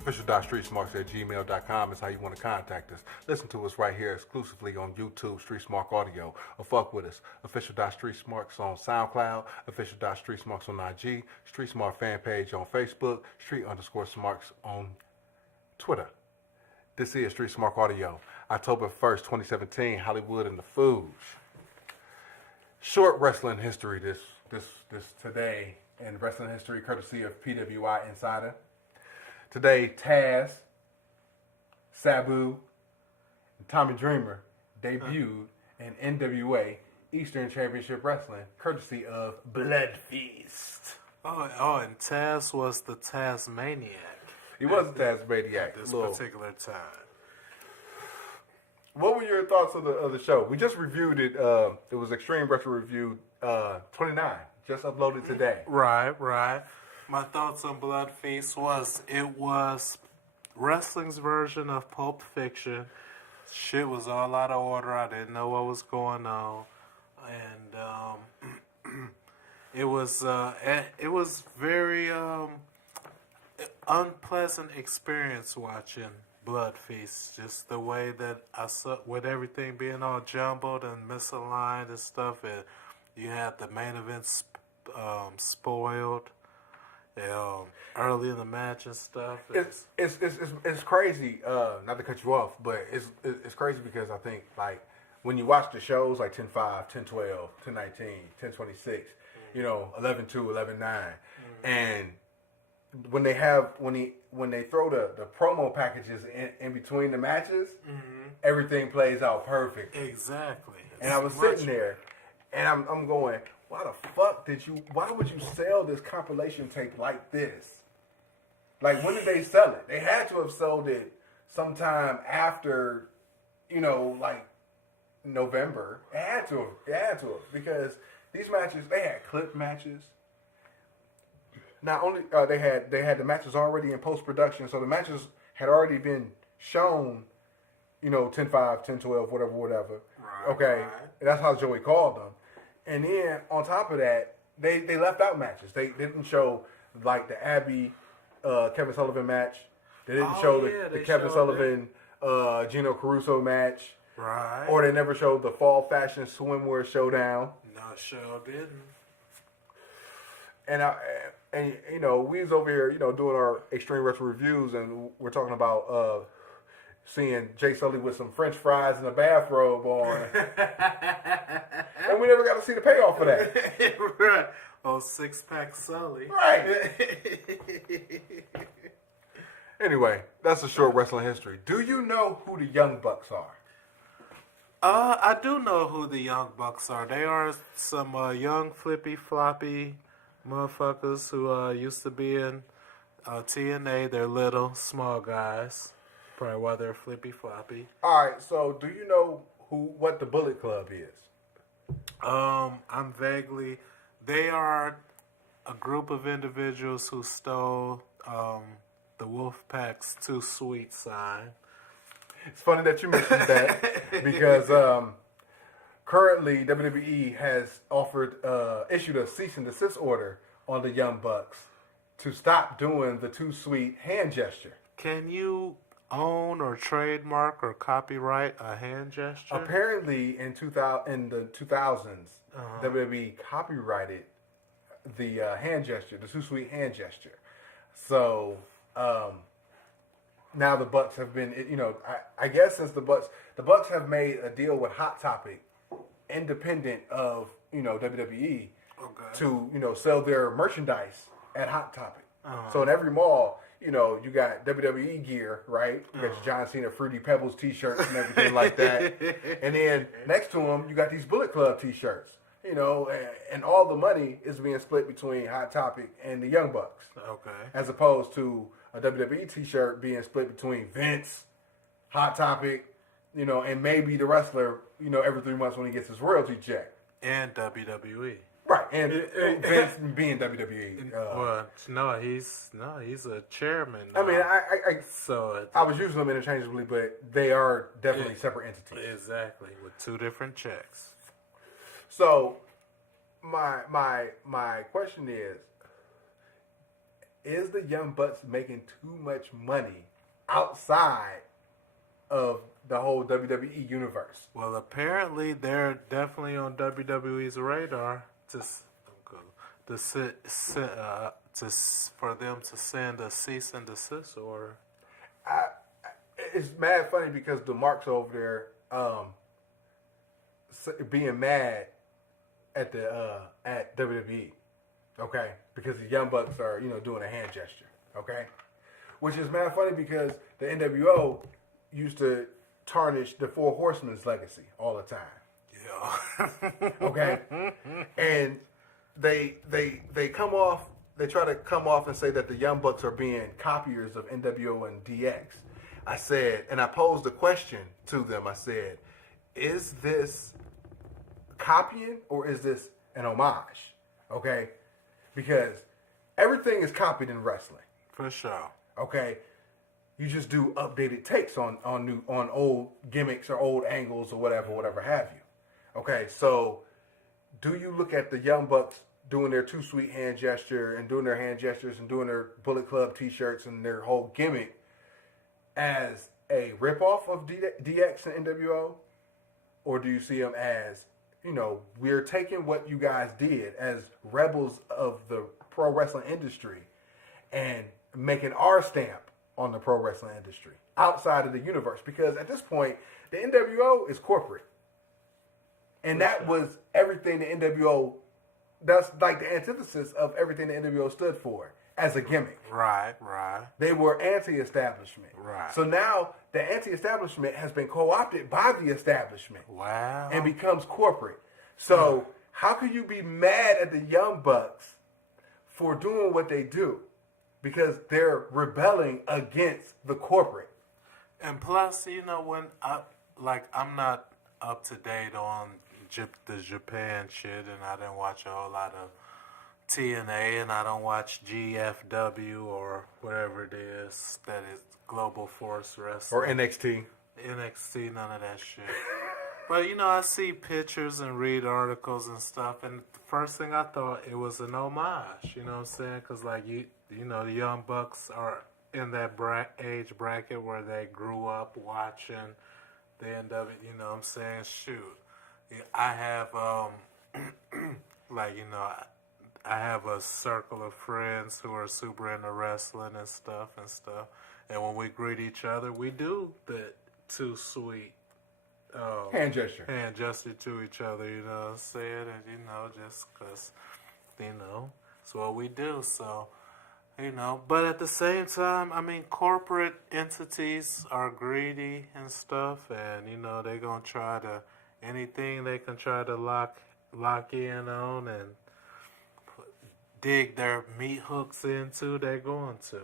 Official.StreetSmarks@gmail.com is how you want to contact us. Listen to us right here exclusively on YouTube, Street Smark Audio, or fuck with us. Official.StreetSmarks on SoundCloud, Official.StreetSmarks on IG, Street Smart Fanpage on Facebook, Street_Smarks on Twitter. This is Street Smark Audio, October 1st, 2017, Hollywood and the Foods. Short wrestling history this today in wrestling history, courtesy of PWI Insider. Today, Taz, Sabu, and Tommy Dreamer debuted in NWA Eastern Championship Wrestling, courtesy of Blood Feast. Oh, and Taz was the Tasmaniac. He was the Tasmaniac at this particular time. What were your thoughts of the show? We just reviewed it. It was Extreme Retro Review 29, just uploaded today. Right. My thoughts on Blood Feast was it was wrestling's version of Pulp Fiction. Shit was all out of order. I didn't know what was going on, and it was very unpleasant experience watching Blood Feast. Just the way that I saw, with everything being all jumbled and misaligned and stuff, and you had the main event spoiled. Early in the match and stuff. It's crazy. Not to cut you off, but it's crazy because I think like when you watch the shows like 10-5, 10-12, 10-19, 10-26, 11-2, 11-9, and when they throw the promo packages in between the matches, everything plays out perfect. Exactly. And I was sitting there, and I'm going, why the fuck why would you sell this compilation tape like this? Like, when did they sell it? They had to have sold it sometime after, like November. It had to have, because these matches, they had clip matches. Not only, they had the matches already in post-production, so the matches had already been shown, 10-5, 10-12, whatever. Right, okay? Right. That's how Joey called them. And then, on top of that, they left out matches. They didn't show, like, the Abby, Kevin Sullivan match. They didn't show the Kevin Sullivan, Gino Caruso match. Right. Or they never showed the Fall Fashion Swimwear Showdown. No, sure didn't. And we was over here, doing our Extreme Retro Reviews, and we're talking about seeing Jay Sully with some French fries and a bathrobe on. And we never got to see the payoff for that. Right. Oh, six-pack Sully. Right. Anyway, that's a short wrestling history. Do you know who the Young Bucks are? I do know who the Young Bucks are. They are some young flippy floppy motherfuckers who used to be in TNA. They're little, small guys. Probably why they're flippy floppy. All right, so do you know what the Bullet Club is? I'm vaguely. They are a group of individuals who stole the Wolfpack's Too Sweet sign. It's funny that you mentioned that because currently WWE has issued a cease and desist order on the Young Bucks to stop doing the Too Sweet hand gesture. Can you own or trademark or copyright a hand gesture? Apparently, in the 2000s, WWE copyrighted the hand gesture, the Too Sweet hand gesture. So now the Bucks have been, I guess since the Bucks have made a deal with Hot Topic, independent of WWE, to sell their merchandise at Hot Topic. So in every mall, you got WWE gear, right? You got your John Cena Fruity Pebbles t-shirts and everything like that. And then next to them, you got these Bullet Club t-shirts, and all the money is being split between Hot Topic and the Young Bucks. Okay. As opposed to a WWE t-shirt being split between Vince, Hot Topic, and maybe the wrestler, every 3 months when he gets his royalty check. And WWE. Right, and Vince being WWE. Well, he's a chairman now. I mean, I was using them interchangeably, but they are definitely separate entities. Exactly, with two different checks. So, my question is the Young Bucks making too much money outside of the whole WWE universe? Well, apparently they're definitely on WWE's radar for them to send a cease and desist order. It's mad funny because the Marks over there being mad at WWE, okay, because the Young Bucks are doing a hand gesture, okay, which is mad funny because the NWO used to tarnish the Four Horsemen's legacy all the time. Yeah. Okay, and they come off. They try to come off and say that the Young Bucks are being copiers of NWO and DX. I said, and I posed a question to them. I said, is this copying or is this an homage? Okay, because everything is copied in wrestling. For sure. Okay, you just do updated takes on old gimmicks or old angles or whatever have you. Okay, so do you look at the Young Bucks doing their Too Sweet hand gesture and doing their hand gestures and doing their Bullet Club t-shirts and their whole gimmick as a ripoff of DX and NWO? Or do you see them as, we're taking what you guys did as rebels of the pro wrestling industry and making our stamp on the pro wrestling industry outside of the universe? Because at this point, the NWO is corporate. And that was everything the NWO, that's like the antithesis of everything the NWO stood for as a gimmick. Right. They were anti-establishment. Right. So now the anti-establishment has been co-opted by the establishment. Wow. And becomes corporate. So how could you be mad at the Young Bucks for doing what they do? Because they're rebelling against the corporate. And plus, when I'm not up to date on the Japan shit, and I didn't watch a whole lot of TNA, and I don't watch GFW or whatever it is that is Global Force Wrestling. Or NXT. NXT, none of that shit. But, I see pictures and read articles and stuff, and the first thing I thought, it was an homage, you know what I'm saying? Because, the Young Bucks are in that age bracket where they grew up watching the NW, you know what I'm saying? Shoot. I have, I have a circle of friends who are super into wrestling and stuff. And when we greet each other, we do the Too Sweet hand gesture to each other, you know what I'm saying? And, just because, it's what we do. So, but at the same time, corporate entities are greedy and stuff. And, they're going to try to, anything they can try to lock in on and dig their meat hooks into, they're going to.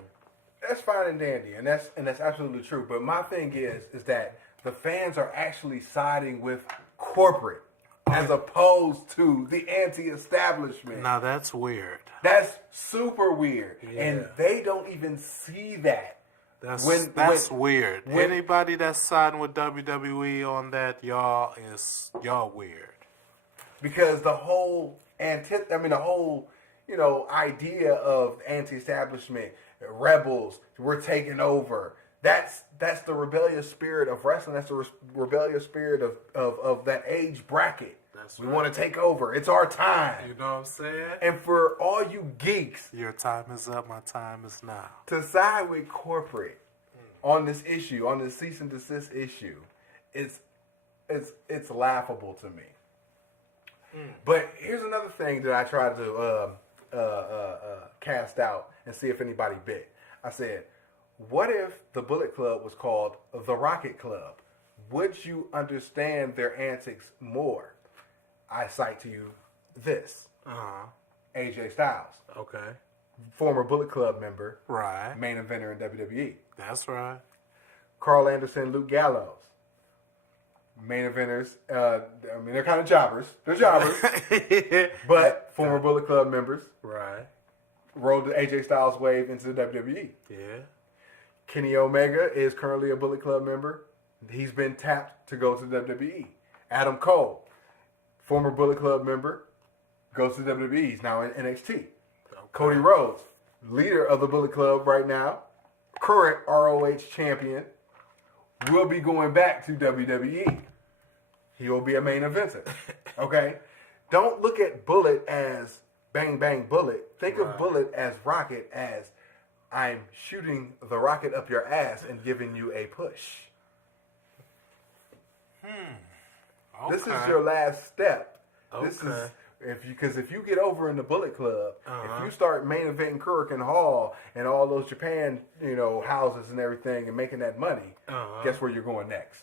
That's fine and dandy, and that's absolutely true. But my thing is that the fans are actually siding with corporate as opposed to the anti-establishment. Now that's weird. That's super weird, Yeah. and they don't even see that. That's weird. Anybody that's siding with WWE on that, y'all weird. Because the whole idea of anti-establishment, rebels, we're taking over. That's the rebellious spirit of wrestling. That's the rebellious spirit of that age bracket. We want to take over. It's our time. You know what I'm saying? And for all you geeks, your time is up. My time is now. To side with corporate on this issue, on this cease and desist issue, it's laughable to me. But here's another thing that I tried to cast out and see if anybody bit. I said, what if the Bullet Club was called the Rocket Club? Would you understand their antics more? I cite to you this. AJ Styles. Okay. Former Bullet Club member. Right. Main eventer in WWE. That's right. Carl Anderson, Luke Gallows. main eventers. I mean, they're kind of jobbers. They're jobbers, but former Bullet Club members. Right. Rode the AJ Styles wave into the WWE. Yeah. Kenny Omega is currently a Bullet Club member. He's been tapped to go to the WWE. Adam Cole, former Bullet Club member, goes to WWE. He's now in NXT. Okay. Cody Rhodes, leader of the Bullet Club right now, current ROH champion, will be going back to WWE. He will be a main eventer. Okay? Don't look at Bullet as bang, bang, Bullet. Think of Bullet as Rocket as I'm shooting the rocket up your ass and giving you a push. Okay. This is your last step. Okay. This is if you get over in the Bullet Club, if you start main eventing Kurikan Hall and all those Japan, houses and everything and making that money, guess where you're going next?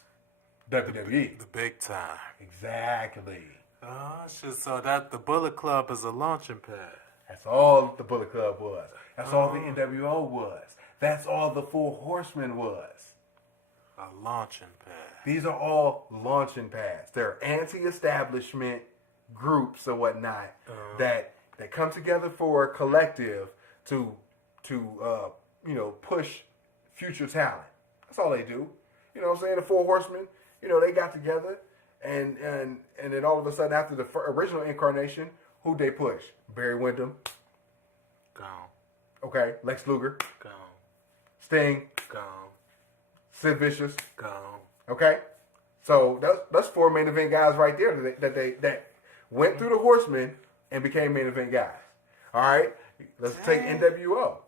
WWE. The big time. Exactly. Oh shit! So that the Bullet Club is a launching pad. That's all the Bullet Club was. That's all the NWO was. That's all the Four Horsemen was. A launching pad. These are all launching pads. They're anti-establishment groups or whatnot that come together for a collective to push future talent. That's all they do. You know what I'm saying? The Four Horsemen, they got together and then all of a sudden after the original incarnation, who'd they push? Barry Windham. Gone. Okay. Lex Luger. Gone. Sting. Gone. Sid Vicious. Gone. Okay, so that's four main event guys right there that went through the Horsemen and became main event guys. All right, let's take NWO.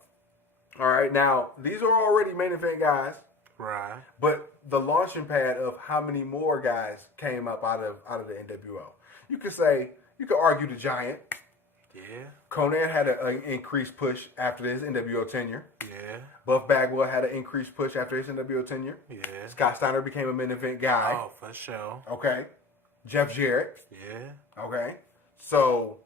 All right, now these are already main event guys, right? But the launching pad of how many more guys came up out of the NWO. You could argue the Giant. Yeah. Conan had an increased push after his NWO tenure. Yeah. Buff Bagwell had an increased push after his NWO tenure. Yeah. Scott Steiner became a main event guy. Oh, for sure. Okay. Jeff Jarrett. Yeah. Okay. So,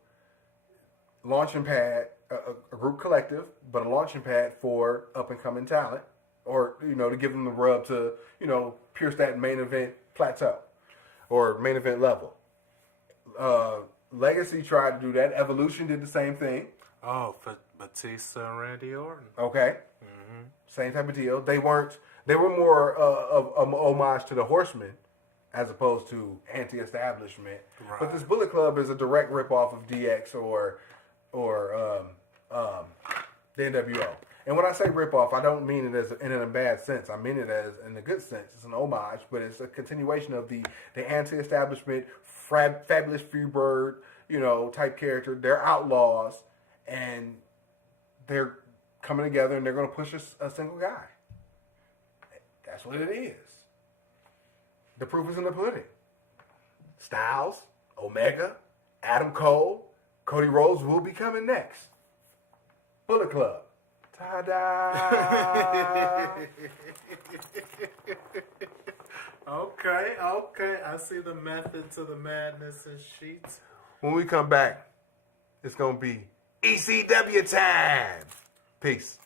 launching pad, a group collective, but a launching pad for up-and-coming talent. Or, to give them the rub to, pierce that main event plateau. Or main event level. Legacy tried to do that. Evolution did the same thing. Oh, for Batista and Randy Orton. Okay. Mm-hmm. Same type of deal. They were more of an homage to the Horsemen as opposed to anti-establishment. Right. But this Bullet Club is a direct ripoff of DX or the NWO. And when I say ripoff, I don't mean it as in a bad sense. I mean it as in a good sense. It's an homage, but it's a continuation of the anti-establishment, Fabulous Freebird, type character. They're outlaws, and they're coming together, and they're going to push a single guy. That's what it is. The proof is in the pudding. Styles, Omega, Adam Cole, Cody Rhodes will be coming next. Bullet Club. Ta-da! Okay. I see the method to the madness in sheets. When we come back, it's going to be ECW time. Peace.